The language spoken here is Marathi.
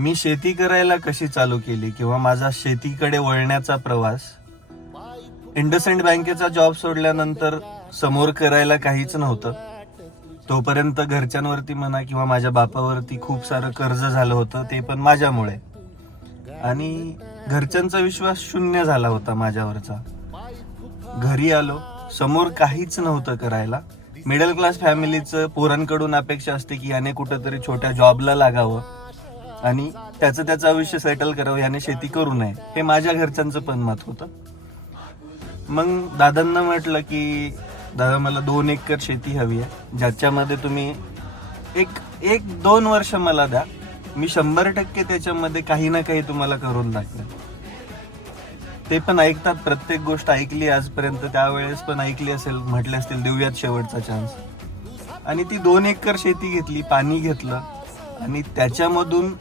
मी शेती करायला कशी चालू केली किंवा माझा शेतीकडे वळण्याचा प्रवास, इंडसइंड बँकेचा जॉब सोडल्यानंतर समोर करायला काहीच नव्हतं. तोपर्यंत घरच्यांवरती म्हणा किंवा माझ्या बापावरती खूप सारं कर्ज झालं होतं, ते पण माझ्यामुळे. आणि घरच्यांचा विश्वास शून्य झाला होता माझ्यावरचा. घरी आलो, समोर काहीच नव्हतं करायला. मिडल क्लास फॅमिलीचं पोरांकडून अपेक्षा असते की याने कुठंतरी छोट्या जॉबला लागावं आणि त्याचं आयुष्य सेटल करावं, याने शेती करू नये, हे माझ्या घरच्यांचं पण मत होतं. मग दादांना म्हटलं की दादा मला 2 एकर शेती हवी आहे, ज्याच्यामध्ये तुम्ही एक 2 वर्ष मला द्या, मी 100% त्याच्यामध्ये काही ना काही तुम्हाला करून दाखवेन. ते पण ऐकतात, प्रत्येक गोष्ट ऐकली आजपर्यंत, त्यावेळेस पण ऐकली असेल, म्हटले असतील देऊयात शेवटचा चान्स. आणि ती 2 एकर शेती घेतली, पाणी घेतलं आणि त्याच्यामधून